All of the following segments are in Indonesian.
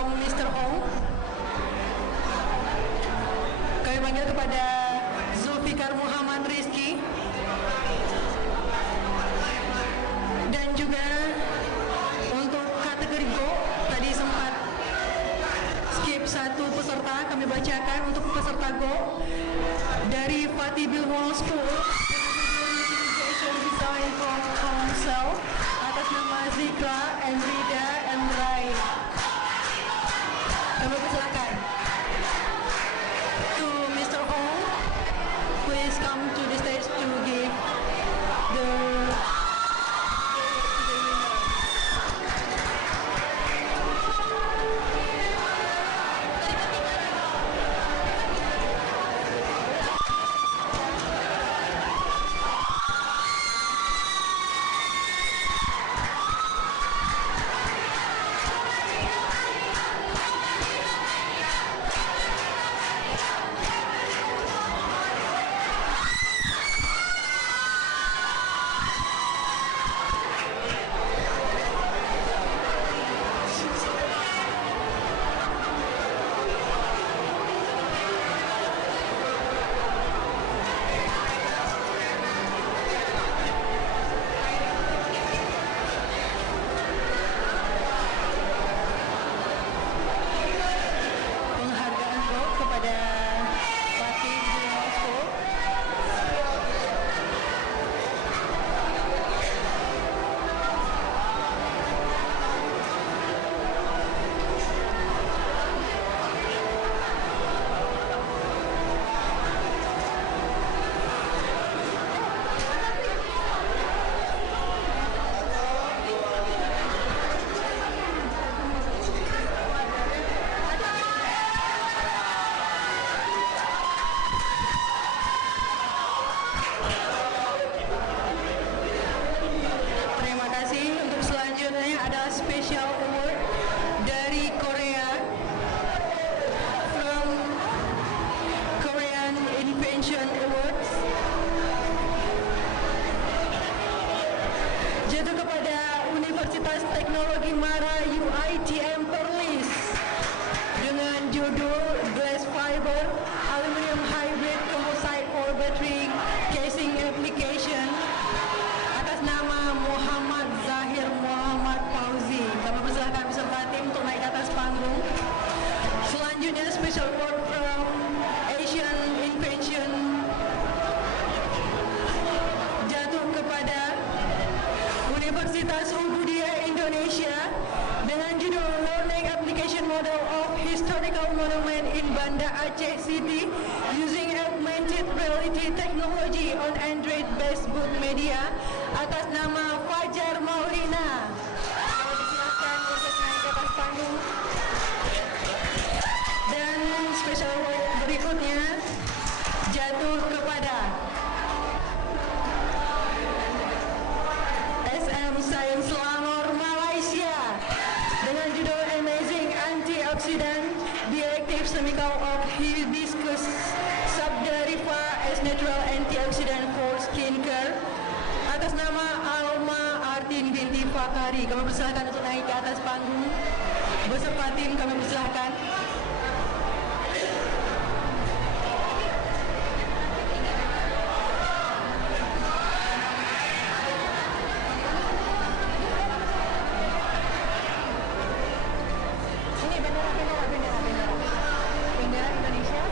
from Mr. Hong. Kami panggil kepada Zulfikar Muhammad Rizky. Dan juga untuk kategori Go, tadi sempat skip satu peserta, kami bacakan untuk peserta Go dari Fatih Bilwal School Utilization Design for Council atas nama Zikra, Enrida, and Rai. Kami persilakan to Mr. Hong. Please come to the stage to give the special award dari Korea from Korean Invention Awards jatuh kepada Universitas Teknologi Mara UITM Perlis dengan judul Glass Fiber Aluminium Hybrid Composite for Battery Casing Application atas nama Muhammad Zahir Muhammad Fauzi. Kami persilakan peserta tim untuk naik ke atas panggung. Selanjutnya special award from Asian Invention jatuh kepada Universitas Ubudiyah Indonesia dengan judul Learning Application Model of Historical Monument in Banda Aceh City using Augmented Reality Technology on Android-based book media atas nama Fajar Maulina. Silakan untuk naik ke atas panggung. Dan special award berikutnya jatuh kepada SM Science Selangor Malaysia dengan judul Amazing Antioxidant Bioactive Chemical of Hibiscus Subderiva as Natural Antioxidant for Skincare atas nama Alma Artin binti Fakari. Kami persilakan untuk naik ke atas panggung. Beserta tim kami persilakan. Ini bendera Indonesia.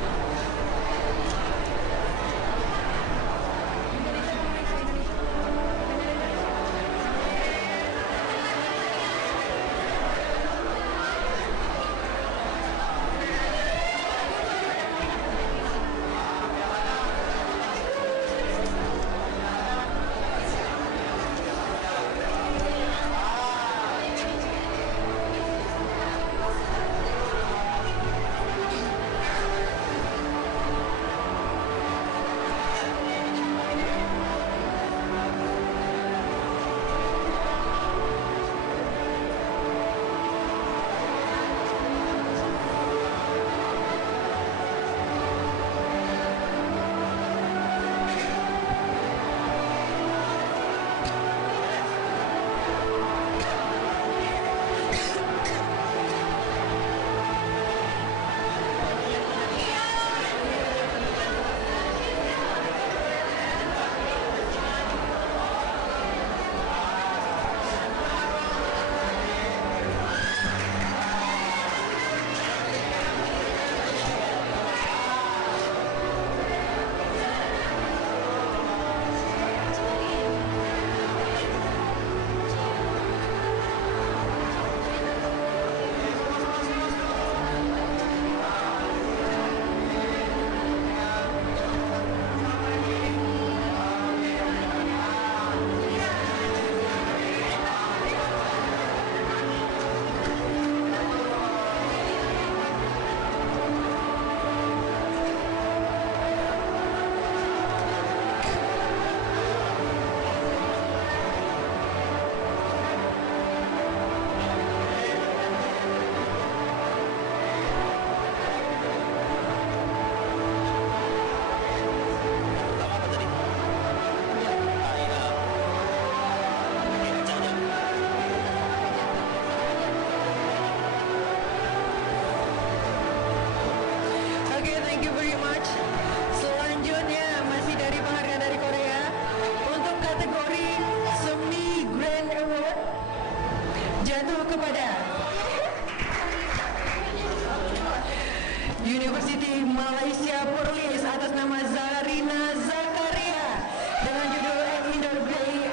kepada University Malaysia Perlis atas nama Zarina Zakaria dengan judul An Indoor Grey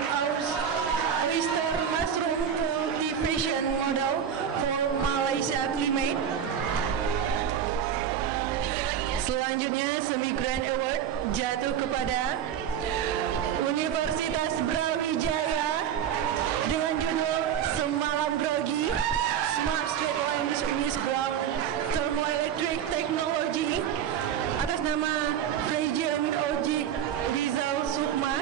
Oyster Mushroom Cultivation Model for Malaysia Climate. Selanjutnya Semi Grand Award jatuh kepada Universitas Brawijaya dengan judul Semalam Grogi Smart Straight Lines with Ground Thermoelectric Technology atas nama Frejian Ojik Rizal Sukma.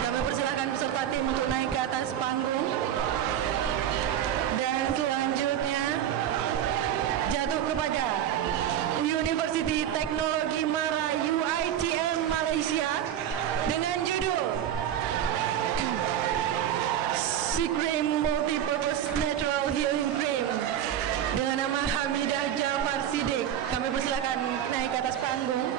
Kami persilakan peserta tim untuk naik ke atas panggung. Dan selanjutnya jatuh kepada University Teknologi Mara UiTM Malaysia dengan judul C-Cream Multipurpose Natural Healing Cream dengan nama Hamidah Jafar Siddiq. Kami persilakan naik ke atas panggung.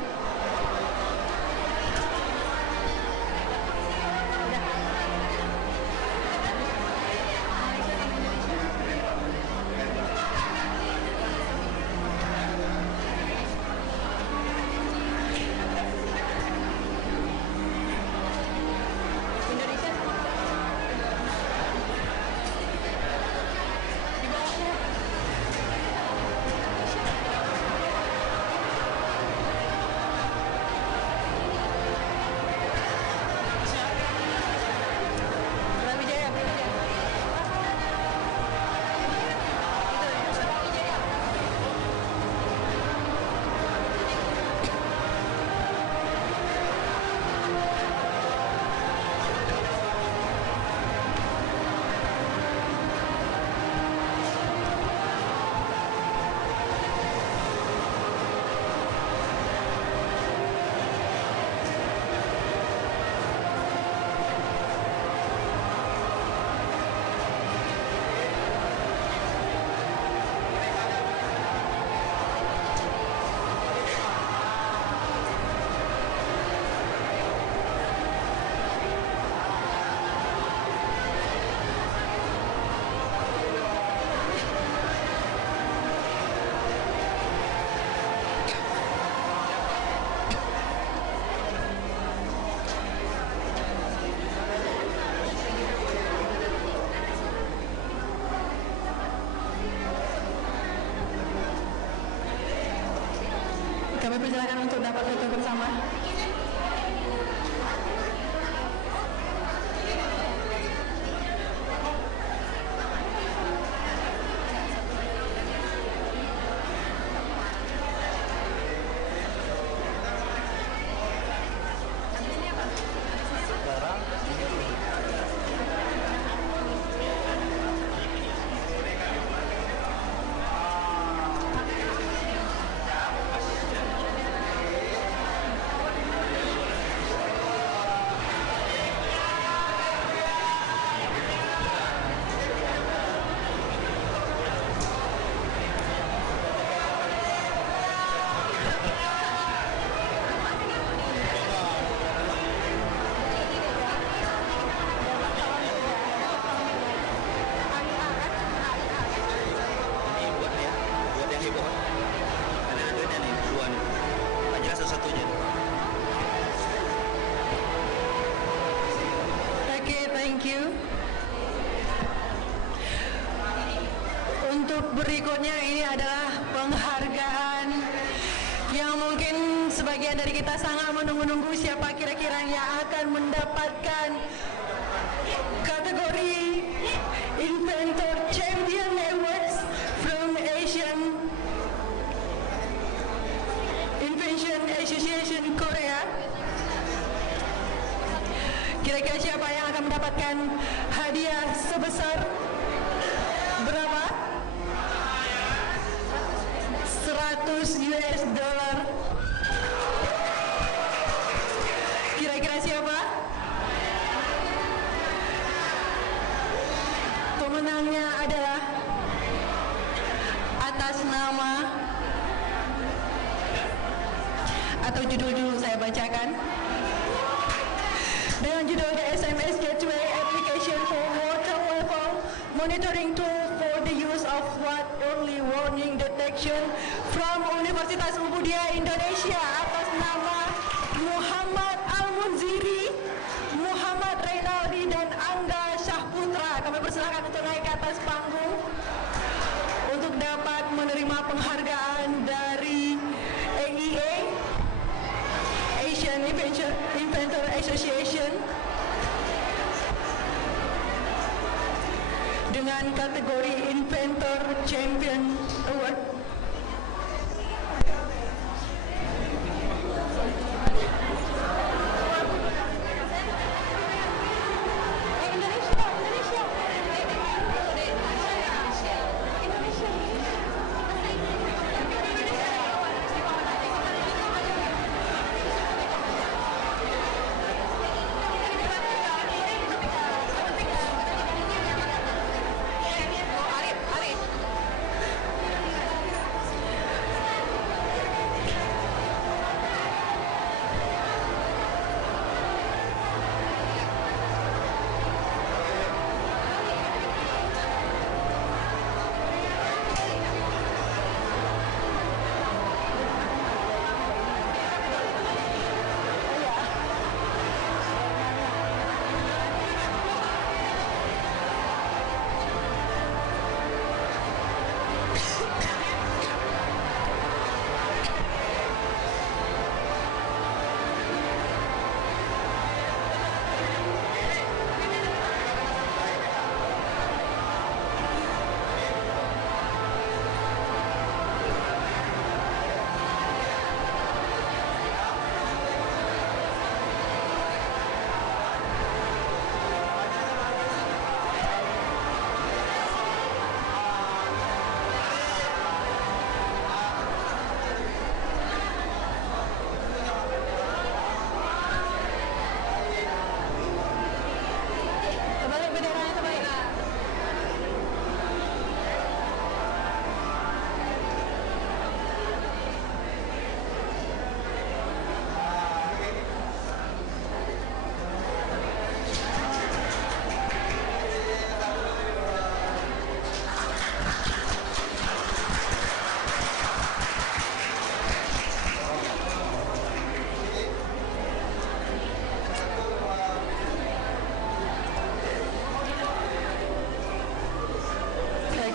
Kami persilakan untuk dapat foto bersama. Berikutnya ini adalah penghargaan yang mungkin sebagian dari kita sangat menunggu-nunggu siapa kira-kira yang akan mendapatkan kategori Inventor Champion Awards from Asian Invention Association Korea. Kira-kira siapa yang akan mendapatkan hadiah sebesar berapa? $100. Kira-kira siapa? Pemenangnya adalah atas nama atau judul dulu saya bacakan. Dengan judul The SMS Gateway Application for Water Level monitoring tool for the use of flood early warning detection from Universitas Ubudia Indonesia atas nama Muhammad Al-Munziri, Muhammad Reynaldi, dan Angga Syahputra. Kami persilakan untuk naik ke atas panggung untuk dapat menerima penghargaan dari AEA, Asian Inventor Association, dengan kategori Inventor Champion Award.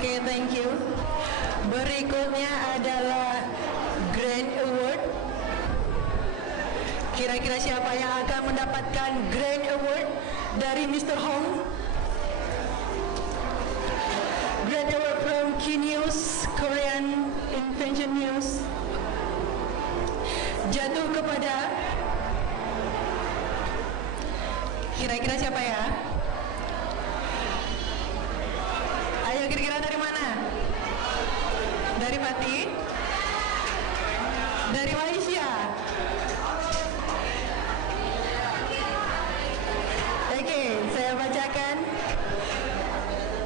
Oke, thank you. Berikutnya adalah Grand Award. Kira-kira siapa yang akan mendapatkan Grand Award dari Mr. Hong? Grand Award from K-News, Korean Invention News. Jatuh kepada, kira-kira siapa ya? Ayo, kira-kira dari mana? Dari Pati? Dari Malaysia? Oke, saya bacakan.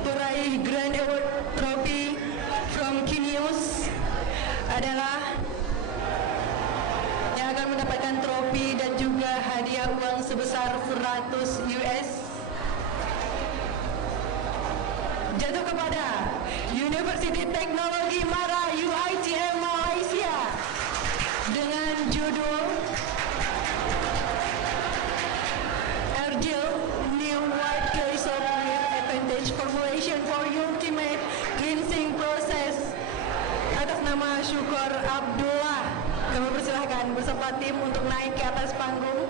Peraih Grand Award Trophy from K-News adalah yang akan mendapatkan trofi dan juga hadiah uang sebesar 100 US. Jatuh kepada University Teknologi Mara UiTM Malaysia dengan judul Ergel New White Clay Soap with Advantage Formulation for Ultimate Cleansing Process atas nama Syukur Abdullah. Kami persilahkan beserta tim untuk naik ke atas panggung.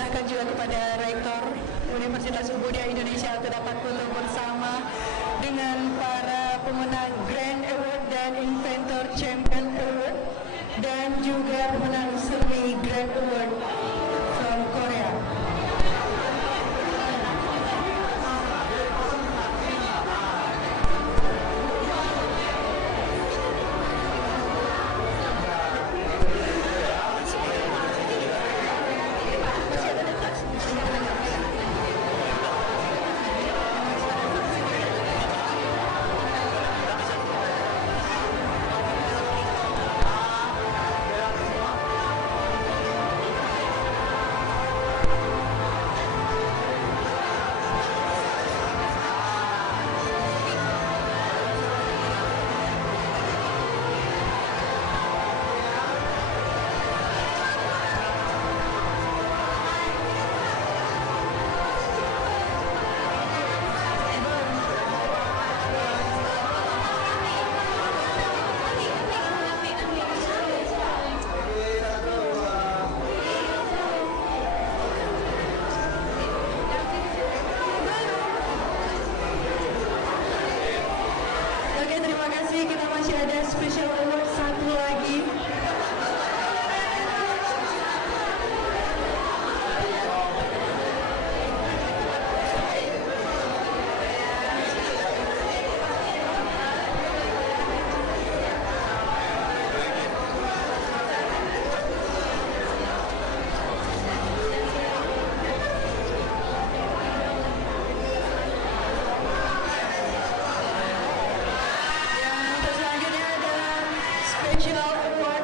persilahkan juga kepada Rektor Universitas Muda Indonesia untuk dapat foto bersama dengan para pemenang Grand Award dan Inventor Champion Award dan juga pemenang Semi Grand Award from Korea. Oke, terima kasih. Kita masih ada special award satu lagi. Yang selanjutnya adalah special award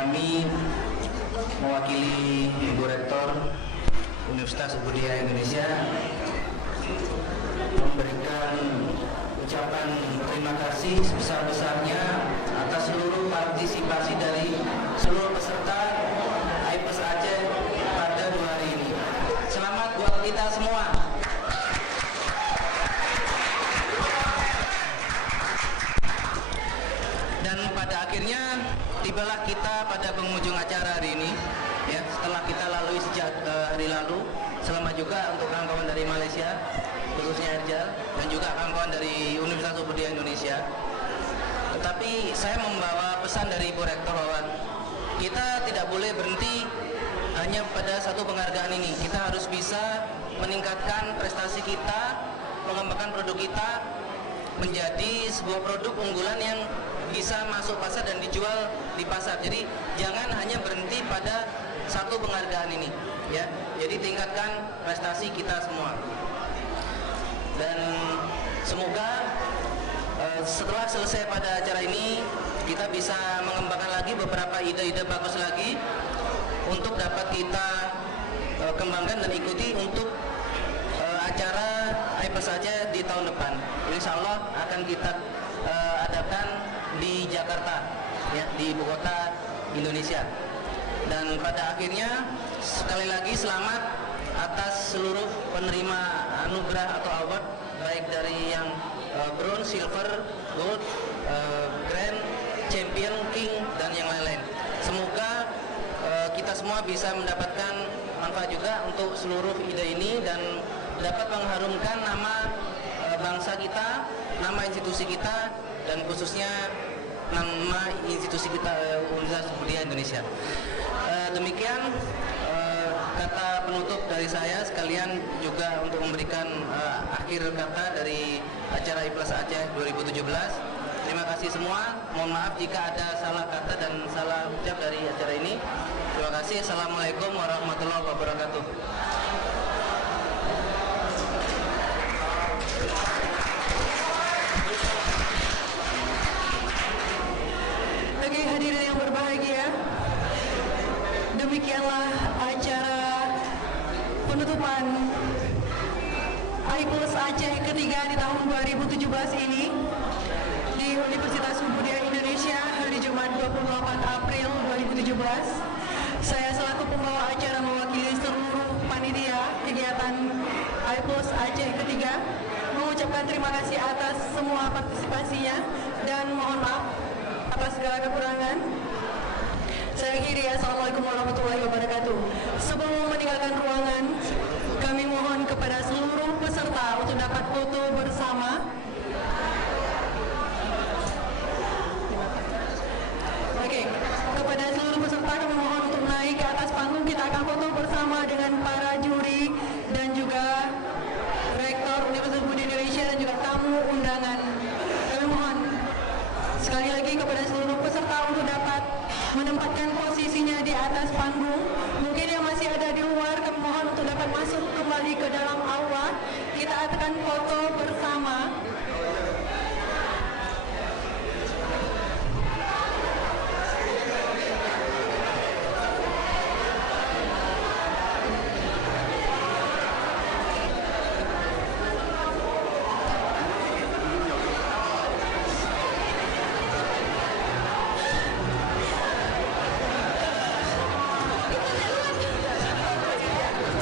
kami mewakili Ibu Rektor Universitas Budaya Indonesia memberikan ucapan terima kasih sebesar-besarnya atas seluruh partisipasi dari seluruh peserta IPES Aceh pada 2 hari ini. Selamat buat kita semua. Dan pada akhirnya tibalah kita pada penghujung acara hari ini, ya, setelah kita lalui sejak hari lalu. Selamat juga untuk kawan-kawan dari Malaysia, khususnya Erjal, dan juga kawan-kawan dari Universitas Budaya Indonesia. Tetapi saya membawa pesan dari Ibu Rektor bahwa kita tidak boleh berhenti hanya pada satu penghargaan ini. Kita harus bisa meningkatkan prestasi kita, mengembangkan produk kita menjadi sebuah produk unggulan yang bisa masuk pasar dan dijual di pasar. Jadi jangan hanya berhenti pada satu penghargaan ini, ya. Jadi tingkatkan prestasi kita semua. Dan semoga setelah selesai pada acara ini kita bisa mengembangkan lagi beberapa ide-ide bagus lagi untuk dapat kita kembangkan dan ikuti untuk acara IPES saja di tahun depan. Insya Allah akan kita adakan di Jakarta, ya, di ibu kota Indonesia. Dan pada akhirnya sekali lagi selamat atas seluruh penerima anugerah atau award, baik dari yang bronze, silver, gold, grand, champion, king, dan yang lain-lain. Semoga kita semua bisa mendapatkan manfaat juga untuk seluruh ide ini dan dapat mengharumkan nama bangsa kita, nama institusi kita, dan khususnya nama institusi kita Universitas Budaya Indonesia. Demikian kata penutup dari saya, sekalian juga untuk memberikan akhir kata dari acara IPLAS Aceh 2017. Terima kasih semua. Mohon maaf jika ada salah kata dan salah ucap dari acara ini. Terima kasih. Assalamualaikum warahmatullahi wabarakatuh. Bagi hadirin yang berbahagia, demikianlah acara penutupan IPLAS Aceh ketiga di tahun 2017 ini di Universitas Budaya Indonesia hari Jumat 28 April 2017. Saya selaku pembawa acara mewakili seluruh panitia kegiatan IPLAS Aceh ketiga mengucapkan terima kasih atas semua partisipasinya dan mohon maaf atas segala kekurangan. Saya akhiri, assalamualaikum warahmatullahi wabarakatuh. Sebelum meninggalkan ruangan, kami mohon kepada seluruh peserta untuk dapat foto bersama. Oke, kepada seluruh peserta kami mohon untuk naik ke atas panggung. Kita akan foto bersama dengan para juri dan juga Rektor Universitas Budaya Indonesia dan juga tamu undangan. Kami mohon sekali lagi kepada seluruh peserta untuk dapat menempatkan posisinya di atas panggung. Mungkin yang masih ada di luar, kami mohon untuk dapat masuk kembali ke dalam aula. Kita akan foto bersama.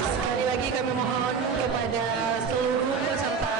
Sekali lagi kami mohon kepada seluruh peserta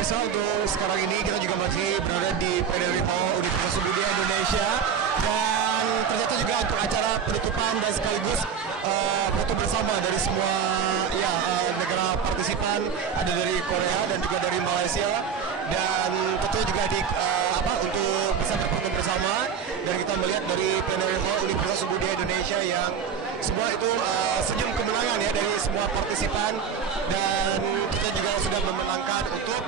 pemirsa, untuk sekarang ini kita juga masih berada di Plenary Hall Universitas Budaya Indonesia, dan ternyata juga untuk acara penutupan dan sekaligus foto bersama dari semua negara partisipan, ada dari Korea dan juga dari Malaysia, dan tentu juga untuk bisa berfoto bersama. Dan kita melihat dari Plenary Hall Universitas Budaya Indonesia yang semua itu senyum kemenangan ya dari semua partisipan, dan kita juga sudah memenangkan untuk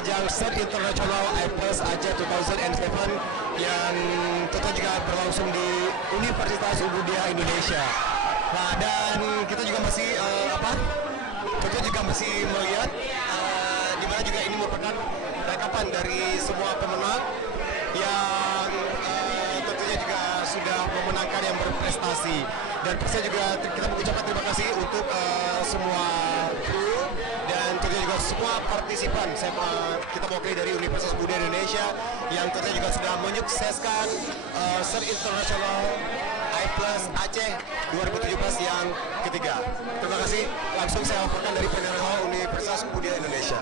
ajang Set International IPLUS Aceh 2007 yang tentu juga berlangsung di Universitas Budaya Indonesia. Nah, dan kita juga masih tentu juga masih melihat di mana juga ini merupakan rekapan dari semua pemenang yang tentunya juga sudah memenangkan yang berprestasi. Dan saya juga kita mengucapkan terima kasih untuk semua kru dan tentunya juga semua partisipan. Kita mewakili dari Universitas Budaya Indonesia yang tentunya juga sudah menyukseskan Set International IPLUS Aceh 2017 yang ketiga. Terima kasih. Langsung saya laporkan dari Plenary Hall Universitas Budaya Indonesia.